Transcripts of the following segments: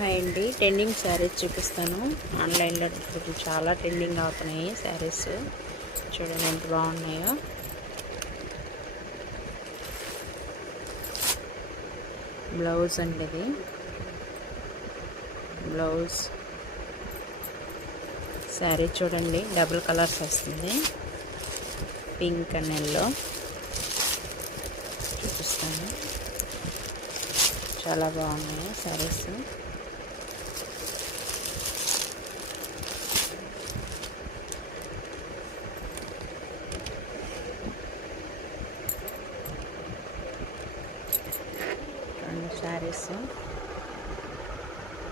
హాయ్ అండి, ట్రెండింగ్ శారీస్ చూపిస్తాను. ఆన్లైన్లో ఇప్పుడు చాలా ట్రెండింగ్ అవుతున్నాయి శారీస్. చూడండి ఎంత బాగున్నాయో. బ్లౌజ్ అండి, ఇది బ్లౌజ్. శారీ చూడండి, డబుల్ కలర్స్ వస్తుంది, పింక్ అండ్ ఎల్లో. చూపిస్తాను, చాలా బాగున్నాయి శారీస్. రెండు శారీస్,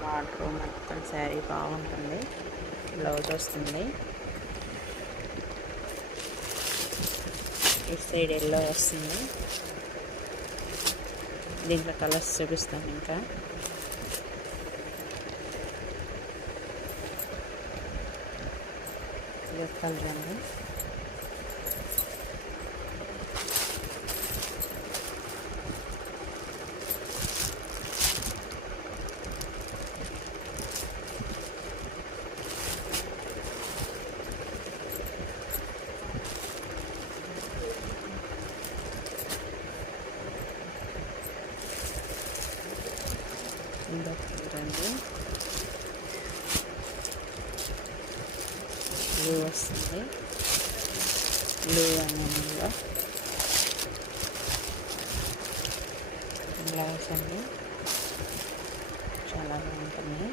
వాటర్ మొత్తం శారీ బాగుంటుంది. బ్లౌజ్ వస్తుంది, ఇటు సైడ్ ఎల్లో వస్తుంది. దీంట్లో కలర్స్ చూపిస్తాను. ఇంకా ఇది కలర్ అండి, రండి బ్లూ వస్తుంది, బ్లూ అన్నలో బ్లౌజ్ అండి, చాలా బాగుంటుంది.